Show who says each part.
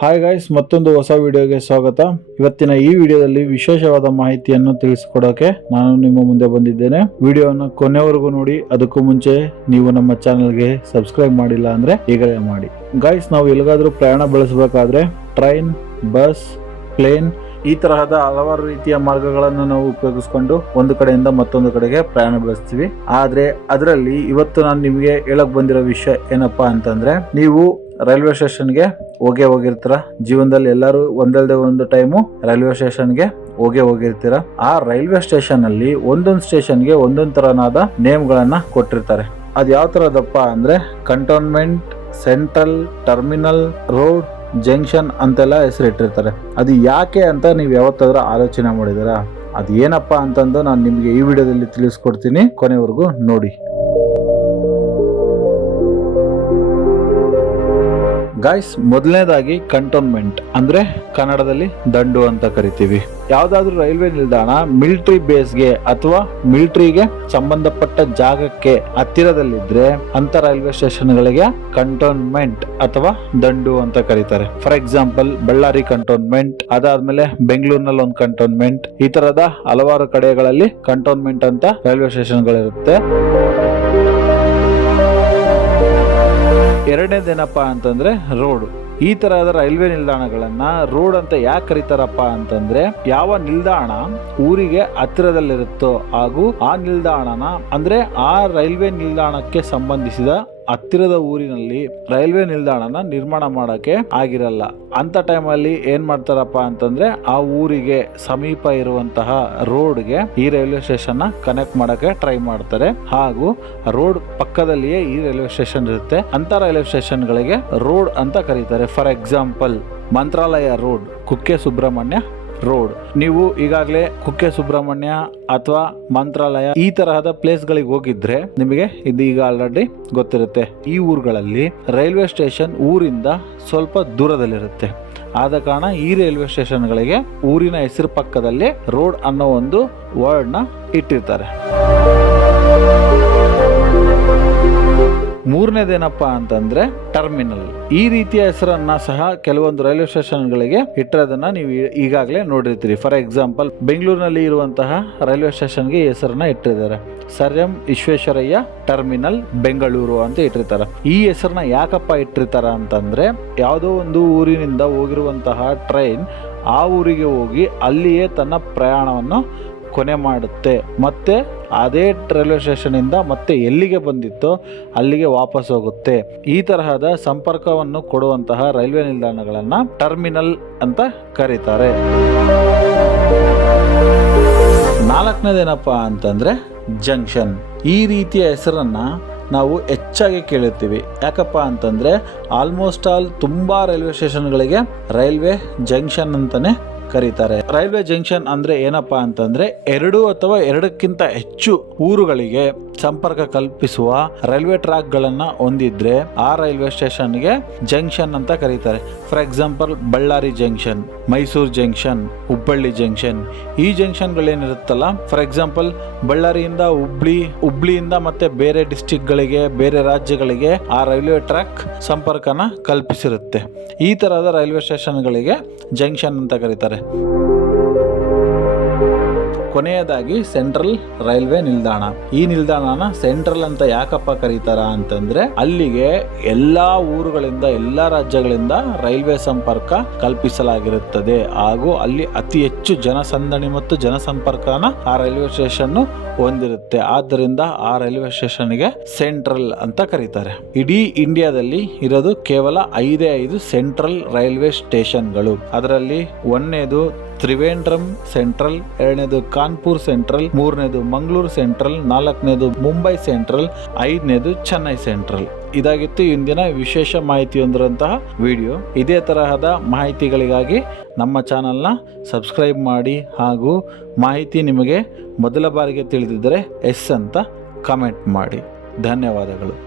Speaker 1: Hi guys ಮತ್ತೊಂದು ಹೊಸ ವಿಡಿಯೋಗೆ ಸ್ವಾಗತ. ಇವತ್ತಿನ ಈ ವಿಡಿಯೋದಲ್ಲಿ ವಿಶೇಷವಾದ ಮಾಹಿತಿಯನ್ನು ತಿಳಿಸಿಕೊಡೋಕೆ ನಾನು ನಿಮ್ಮ ಮುಂದೆ ಬಂದಿದ್ದೇನೆ. ವಿಡಿಯೋವನ್ನು ಕೊನೆವರೆಗೂ ನೋಡಿ, ಅದಕ್ಕೂ ಮುಂಚೆ ನೀವು ನಮ್ಮ ಚಾನೆಲ್ಗೆ ಸಬ್ಸ್ಕ್ರೈಬ್ ಮಾಡಿಲ್ಲ ಅಂದ್ರೆ ಈಗಲೇ ಮಾಡಿ. ಗಾಯ್ಸ್ ನಾವು ಎಲ್ಲಿಗಾದ್ರೂ ಪ್ರಯಾಣ ಬೆಳೆಸಬೇಕಾದ್ರೆ ಟ್ರೈನ್ ಬಸ್ ಪ್ಲೇನ್ ಈ ತರಹದ ಹಲವಾರು ರೀತಿಯ ಮಾರ್ಗಗಳನ್ನು ನಾವು ಉಪಯೋಗಿಸ್ಕೊಂಡು ಒಂದು ಕಡೆಯಿಂದ ಮತ್ತೊಂದು ಕಡೆಗೆ ಪ್ರಯಾಣ ಬೆಳೆಸ್ತೀವಿ. ಆದ್ರೆ ಅದರಲ್ಲಿ ಇವತ್ತು ನಾನು ನಿಮಗೆ ಹೇಳಕ್ ಬಂದಿರೋ ವಿಷಯ ಏನಪ್ಪಾ ಅಂತಂದ್ರೆ, ನೀವು ರೈಲ್ವೆ ಸ್ಟೇಷನ್ಗೆ ಹೋಗೇ ಹೋಗಿರ್ತೀರ. ಜೀವನದಲ್ಲಿ ಎಲ್ಲರೂ ಒಂದಲ್ದೆ ಒಂದು ಟೈಮು ರೈಲ್ವೆ ಸ್ಟೇಷನ್ಗೆ ಹೋಗೇ ಹೋಗಿರ್ತೀರ. ಆ ರೈಲ್ವೆ ಸ್ಟೇಷನ್ ಅಲ್ಲಿ ಒಂದೊಂದು ಸ್ಟೇಷನ್ಗೆ ಒಂದೊಂದು ತರನಾದ ನೇಮ್ಗಳನ್ನ ಕೊಟ್ಟಿರ್ತಾರೆ. ಅದು ಯಾವ ತರದಪ್ಪ ಅಂದ್ರೆ cantonment central terminal road junction ಅಂತೆಲ್ಲ ಹೆಸರಿಟ್ಟಿರ್ತಾರೆ. ಅದು ಯಾಕೆ ಅಂತ ನೀವು ಯಾವತ್ತಾದ್ರೂ ಆಲೋಚನೆ ಮಾಡಿದಿರಾ ಅದು ಏನಪ್ಪಾ ಅಂತಂದು ನಾನು ನಿಮಗೆ ಈ ವಿಡಿಯೋದಲ್ಲಿ ತಿಳಿಸ್ಕೊಡ್ತೀನಿ. ಕೊನೆವರೆಗೂ ನೋಡಿ. ಗಾಯ್ಸ್ ಮೊದಲನೇದಾಗಿ ಕಂಟೋನ್ಮೆಂಟ್ ಅಂದ್ರೆ ಕನ್ನಡದಲ್ಲಿ ದಂಡು ಅಂತ ಕರಿತೀವಿ. ಯಾವ್ದಾದ್ರು ರೈಲ್ವೆ ನಿಲ್ದಾಣ ಮಿಲಿಟರಿ ಬೇಸ್ಗೆ ಅಥವಾ ಮಿಲಿಟರಿಗೆ ಸಂಬಂಧಪಟ್ಟ ಜಾಗಕ್ಕೆ ಹತ್ತಿರದಲ್ಲಿದ್ರೆ ಅಂತ ರೈಲ್ವೆ ಸ್ಟೇಷನ್ಗಳಿಗೆ ಕಂಟೋನ್ಮೆಂಟ್ ಅಥವಾ ದಂಡು ಅಂತ ಕರೀತಾರೆ. ಫಾರ್ ಎಕ್ಸಾಂಪಲ್ ಬಳ್ಳಾರಿ ಕಂಟೋನ್ಮೆಂಟ್ ಅದಾದ್ಮೇಲೆ ಬೆಂಗಳೂರಿನಲ್ಲಿ ಒಂದು ಕಂಟೋನ್ಮೆಂಟ್ ಈ ತರದ ಹಲವಾರು ಕಡೆಗಳಲ್ಲಿ ಕಂಟೋನ್ಮೆಂಟ್ ಅಂತ ರೈಲ್ವೆ ಸ್ಟೇಷನ್ಗಳಿರುತ್ತೆ. ಎರಡನೇದೇನಪ್ಪ ಅಂತಂದ್ರೆ ರೋಡ್. ಈ ತರಹದ ರೈಲ್ವೆ ನಿಲ್ದಾಣಗಳನ್ನ ರೋಡ್ ಅಂತ ಯಾಕೆ ಕರೀತಾರಪ್ಪ ಅಂತಂದ್ರೆ ಯಾವ ನಿಲ್ದಾಣ ಊರಿಗೆ ಹತ್ತಿರದಲ್ಲಿರುತ್ತೋ ಹಾಗೂ ಆ ನಿಲ್ದಾಣನ ಅಂದ್ರೆ ಆ ರೈಲ್ವೆ ನಿಲ್ದಾಣಕ್ಕೆ ಸಂಬಂಧಿಸಿದ ಹತ್ತಿರದ ಊರಿನಲ್ಲಿ ರೈಲ್ವೆ ನಿಲ್ದಾಣನ ನಿರ್ಮಾಣ ಮಾಡಕ್ಕೆ ಆಗಿರಲ್ಲ. ಅಂತ ಟೈಮಲ್ಲಿ ಏನು ಮಾಡ್ತಾರಪ್ಪ ಅಂತಂದ್ರೆ ಆ ಊರಿಗೆ ಸಮೀಪ ಇರುವಂತಹ ರೋಡ್ಗೆ ಈ ರೈಲ್ವೆ ಸ್ಟೇಷನ್ನ ಕನೆಕ್ಟ್ ಮಾಡಕ್ಕೆ ಟ್ರೈ ಮಾಡ್ತಾರೆ. ಹಾಗೂ ರೋಡ್ ಪಕ್ಕದಲ್ಲಿಯೇ ಈ ರೈಲ್ವೆ ಸ್ಟೇಷನ್ ಇರುತ್ತೆ. ಅಂತ ರೈಲ್ವೆ ಸ್ಟೇಷನ್ಗಳಿಗೆ ರೋಡ್ ಅಂತ ಕರೀತಾರೆ. For example, Mantralaya road, Kukke Subrahmanya road. ನೀವು ಈಗಾಗಲೇ ಕುಕ್ಕೆ ಸುಬ್ರಹ್ಮಣ್ಯ ಅಥವಾ ಮಂತ್ರಾಲಯ ಈ ತರಹದ ಪ್ಲೇಸ್ಗಳಿಗೆ ಹೋಗಿದ್ರೆ ನಿಮಗೆ ಇದು ಈಗ ಆಲ್ರೆಡಿ ಗೊತ್ತಿರುತ್ತೆ. ಈ ಊರುಗಳಲ್ಲಿ ರೈಲ್ವೆ ಸ್ಟೇಷನ್ ಊರಿಂದ ಸ್ವಲ್ಪ ದೂರದಲ್ಲಿರುತ್ತೆ. ಆದ ಕಾರಣ ಈ ರೈಲ್ವೆ ಸ್ಟೇಷನ್ಗಳಿಗೆ ಊರಿನ ಹೆಸರು ಪಕ್ಕದಲ್ಲಿ ರೋಡ್ ಅನ್ನೋ ಒಂದು ವರ್ಡ್ನ ಇಟ್ಟಿರ್ತಾರೆ. ಮೂರನೇದೇನಪ್ಪ ಅಂತಂದ್ರೆ ಟರ್ಮಿನಲ್ ಈ ರೀತಿಯ ಹೆಸರನ್ನ ಸಹ ಕೆಲವೊಂದು ರೈಲ್ವೆ ಸ್ಟೇಷನ್ಗಳಿಗೆ ಇಟ್ಟಿರೋದನ್ನ ನೀವು ಈಗಾಗಲೇ ನೋಡಿರ್ತೀರಿ. ಫಾರ್ ಎಕ್ಸಾಂಪಲ್ ಬೆಂಗಳೂರಿನಲ್ಲಿ ಇರುವಂತಹ ರೈಲ್ವೆ ಸ್ಟೇಷನ್ಗೆ ಹೆಸರನ್ನ ಇಟ್ಟಿದ್ದಾರೆ. Sir M Visvesvaraya terminal Bengaluru ಅಂತ ಇಟ್ಟಿರ್ತಾರೆ. ಈ ಹೆಸರನ್ನ ಯಾಕಪ್ಪ ಇಟ್ಟಿರ್ತಾರ ಅಂತಂದ್ರೆ, ಯಾವುದೋ ಒಂದು ಊರಿನಿಂದ ಹೋಗಿರುವಂತಹ ಟ್ರೈನ್ ಆ ಊರಿಗೆ ಹೋಗಿ ಅಲ್ಲಿಯೇ ತನ್ನ ಪ್ರಯಾಣವನ್ನು ಕೊನೆ ಮಾಡುತ್ತೆ. ಮತ್ತೆ ಅದೇ ರೈಲ್ವೆ ಸ್ಟೇಷನ್ ಇಂದ ಮತ್ತೆ ಎಲ್ಲಿಗೆ ಬಂದಿತ್ತೋ ಅಲ್ಲಿಗೆ ವಾಪಸ್ ಹೋಗುತ್ತೆ. ಈ ತರಹದ ಸಂಪರ್ಕವನ್ನು ಕೊಡುವಂತಹ ರೈಲ್ವೆ ನಿಲ್ದಾಣಗಳನ್ನ ಟರ್ಮಿನಲ್ ಅಂತ ಕರೀತಾರೆ. ನಾಲ್ಕನೇದೇನಪ್ಪ ಅಂತಂದ್ರೆ ಜಂಕ್ಷನ್ ಈ ರೀತಿಯ ಹೆಸರನ್ನ ನಾವು ಹೆಚ್ಚಾಗಿ ಕೇಳಿರ್ತೀವಿ ಯಾಕಪ್ಪ ಅಂತಂದ್ರೆ ಆಲ್ಮೋಸ್ಟ್ ಆಲ್ ತುಂಬಾ ರೈಲ್ವೆ ಸ್ಟೇಷನ್ಗಳಿಗೆ ರೈಲ್ವೆ ಜಂಕ್ಷನ್ ಅಂತಾನೆ ಕರೀತಾರೆ. ರೈಲ್ವೆ ಜಂಕ್ಷನ್ ಅಂದ್ರೆ ಏನಪ್ಪಾ ಅಂತಂದ್ರೆ ಎರಡು ಅಥವಾ ಎರಡಕ್ಕಿಂತ ಹೆಚ್ಚು ಊರುಗಳಿಗೆ ಸಂಪರ್ಕ ಕಲ್ಪಿಸುವ ರೈಲ್ವೆ ಟ್ರ್ಯಾಕ್ ಗಳನ್ನ ಹೊಂದಿದ್ರೆ ಆ ರೈಲ್ವೆ ಸ್ಟೇಷನ್ಗೆ ಜಂಕ್ಷನ್ ಅಂತ ಕರೀತಾರೆ. For example, Ballari junction, Mysuru junction, Hubballi junction. ಈ ಜಂಕ್ಷನ್ಗಳೇನಿರುತ್ತಲ್ಲ, ಫಾರ್ ಎಕ್ಸಾಂಪಲ್, ಬಳ್ಳಾರಿಯಿಂದ ಹುಬ್ಳಿ, ಹುಬ್ಳಿಯಿಂದ ಮತ್ತೆ ಬೇರೆ ಡಿಸ್ಟಿಕ್ಗಳಿಗೆ ಬೇರೆ ರಾಜ್ಯಗಳಿಗೆ ಆ ರೈಲ್ವೆ ಟ್ರ್ಯಾಕ್ ಸಂಪರ್ಕನ ಕಲ್ಪಿಸಿರುತ್ತೆ. ಈ ತರಹದ ರೈಲ್ವೆ ಸ್ಟೇಷನ್ಗಳಿಗೆ ಜಂಕ್ಷನ್ ಅಂತ ಕರೀತಾರೆ. ಕೊನೆಯದಾಗಿ ಸೆಂಟ್ರಲ್ ರೈಲ್ವೆ ನಿಲ್ದಾಣ. ಈ ನಿಲ್ದಾಣನ ಸೆಂಟ್ರಲ್ ಅಂತ ಯಾಕಪ್ಪ ಕರೀತಾರ ಅಂತಂದ್ರೆ ಅಲ್ಲಿಗೆ ಎಲ್ಲಾ ಊರುಗಳಿಂದ, ಎಲ್ಲಾ ರಾಜ್ಯಗಳಿಂದ ರೈಲ್ವೆ ಸಂಪರ್ಕ ಕಲ್ಪಿಸಲಾಗಿರುತ್ತದೆ. ಹಾಗೂ ಅಲ್ಲಿ ಅತಿ ಹೆಚ್ಚು ಜನಸಂದಣಿ ಮತ್ತು ಜನಸಂಪರ್ಕನ ಆ ರೈಲ್ವೆ ಸ್ಟೇಷನ್ ಹೊಂದಿರುತ್ತೆ. ಆದ್ದರಿಂದ ಆ ರೈಲ್ವೆ ಸ್ಟೇಷನ್ಗೆ ಸೆಂಟ್ರಲ್ ಅಂತ ಕರೀತಾರೆ. ಇಡೀ ಇಂಡಿಯಾದಲ್ಲಿ ಇರೋದು ಕೇವಲ ಐದೇ ಐದು ಸೆಂಟ್ರಲ್ ರೈಲ್ವೆ ಸ್ಟೇಷನ್ಗಳು. ಅದರಲ್ಲಿ ಒಂದನೇದು ತ್ರಿವೇಂದ್ರಂ ಸೆಂಟ್ರಲ್, ಎರಡನೇದು ಕಾನ್ಪುರ್ ಸೆಂಟ್ರಲ್, ಮೂರನೇದು ಮಂಗಳೂರು ಸೆಂಟ್ರಲ್, ನಾಲ್ಕನೇದು ಮುಂಬೈ ಸೆಂಟ್ರಲ್, ಐದನೇದು ಚೆನ್ನೈ ಸೆಂಟ್ರಲ್. ಇದಾಗಿತ್ತು ಇಂದಿನ ವಿಶೇಷ ಮಾಹಿತಿ ಹೊಂದಿರುವಂತಹ ವಿಡಿಯೋ. ಇದೇ ತರಹದ ಮಾಹಿತಿಗಳಿಗಾಗಿ ನಮ್ಮ ಚಾನಲ್ನ ಸಬ್ಸ್ಕ್ರೈಬ್ ಮಾಡಿ ಹಾಗೂ ಮಾಹಿತಿ ನಿಮಗೆ ಮೊದಲ ಬಾರಿಗೆ ತಿಳಿದಿದ್ದರೆ ಎಸ್ ಅಂತ ಕಮೆಂಟ್ ಮಾಡಿ. ಧನ್ಯವಾದಗಳು.